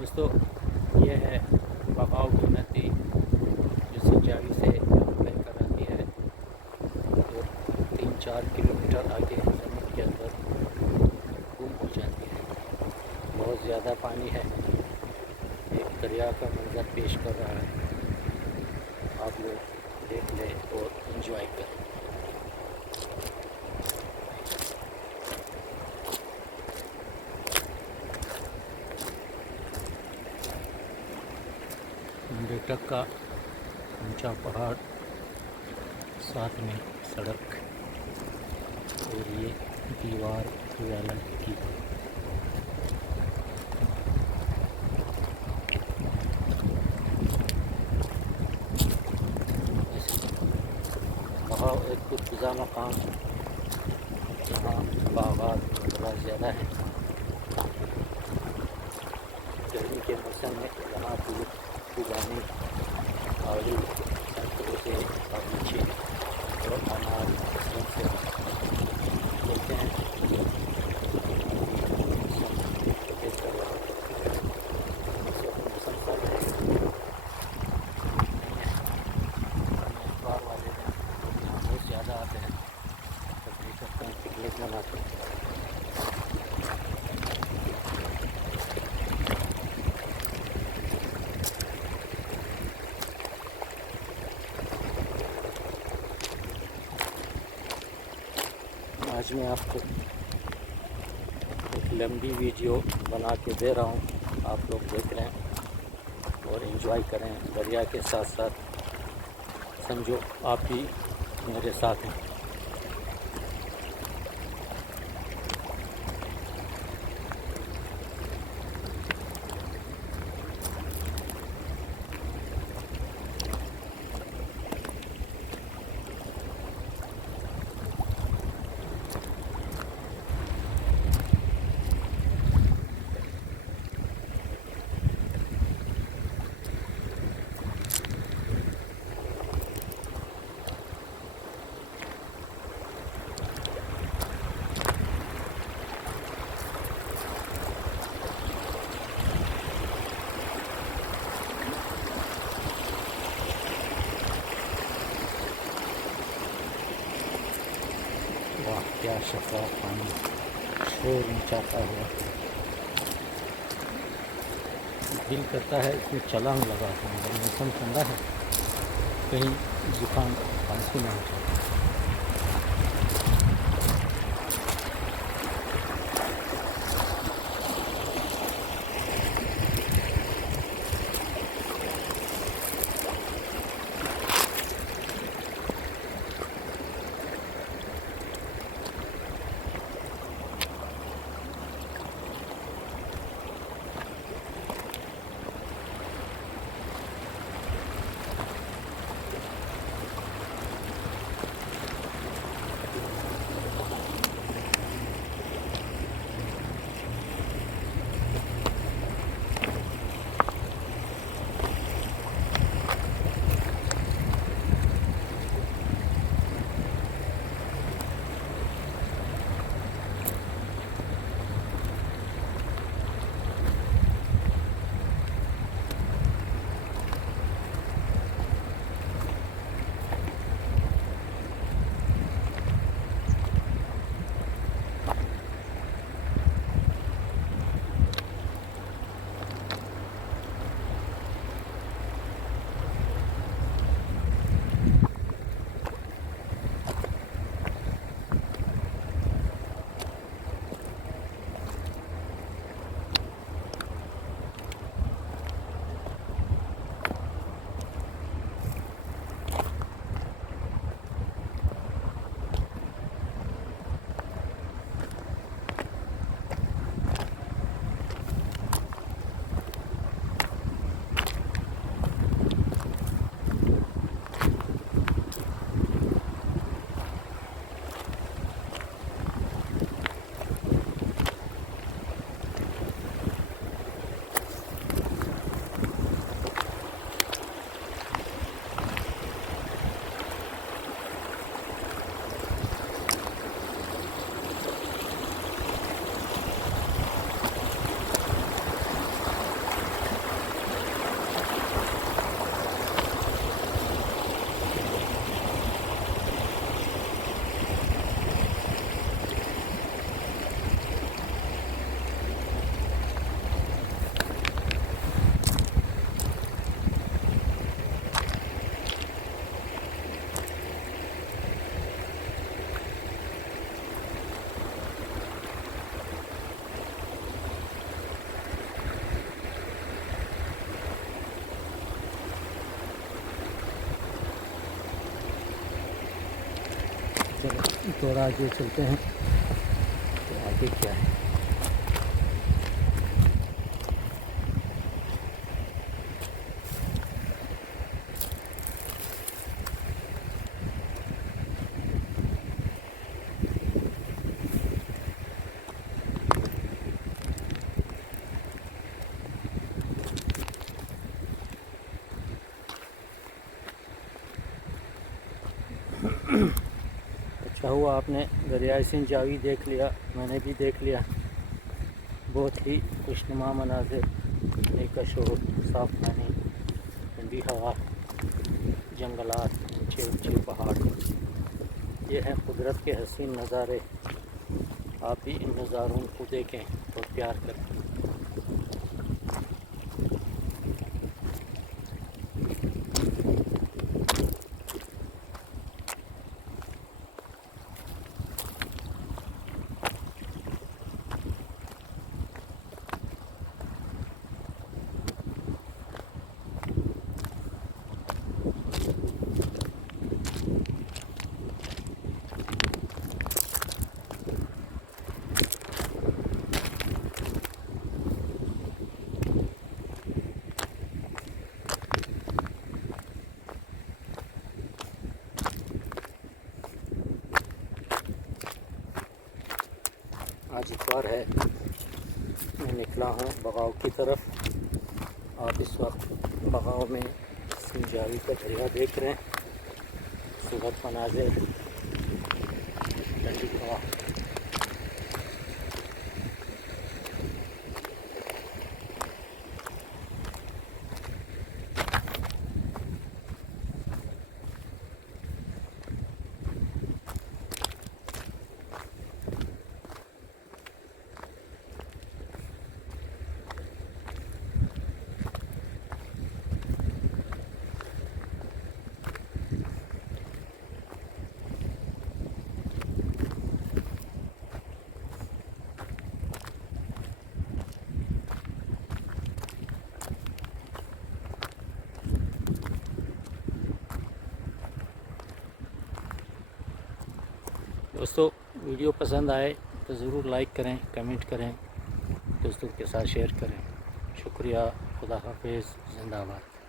दोस्तों, ये है बहाव की नदी जो सिंचाई से बहकर आती है और 3-4 किलोमीटर आगे ज़मीन के अंदर गुम हो जाती है। बहुत ज़्यादा पानी है, एक दरिया का मंजर पेश कर रहा है। आप लोग देख लें और एंजॉय करें। बेटक का ऊंचा पहाड़, साथ में सड़क और ये दीवार वाला की बहाव एक खुदकुज़ा मकाम, यहाँ बागात बड़ा ज़्यादा है। गर्मी के मौसम में यहाँ दूर खुबानी आड़ू संतरों से बगीचे और अनार कसरत से होते हैं। मौसम पर अखबार वाले हैं, यहाँ बहुत ज़्यादा आते हैं, तकरीर करते हैं, पिकनिक मनाते हैं। आज मैं आपको एक लंबी वीडियो बना के दे रहा हूँ, आप लोग देख रहे हैं और एंजॉय करें दरिया के साथ साथ। समझो आप भी मेरे साथ हैं। वाह, क्या शफाफ पानी, शोर मचाता हुआ। दिल करता है इसमें छलांग लगाता हूँ, अगर मौसम ठंडा है, कहीं जुकाम खांसी ना हो जाए। थोड़ा आगे चलते हैं तो आगे क्या है। अच्छा हुआ आपने दरियाए सिंध जावी देख लिया, मैंने भी देख लिया। बहुत ही खुशनुमा मनाजिर, दिलकश शोर, साफ पानी, ठंडी हवा, जंगलात, ऊंचे ऊंचे पहाड़, ये हैं कुदरत के हसीन नज़ारे। आप भी इन नज़ारों को देखें और प्यार करें। आज इतवार है, मैं निकला हूँ बगाव की तरफ। आप इस वक्त बगाव में सिंध जावी का दरिया देख रहे हैं। सुबह मनाजिर, ठंडी हवा। दोस्तों, वीडियो पसंद आए तो ज़रूर लाइक करें, कमेंट करें, दोस्तों के साथ शेयर करें। शुक्रिया। खुदा हाफिज़। जिंदाबाद।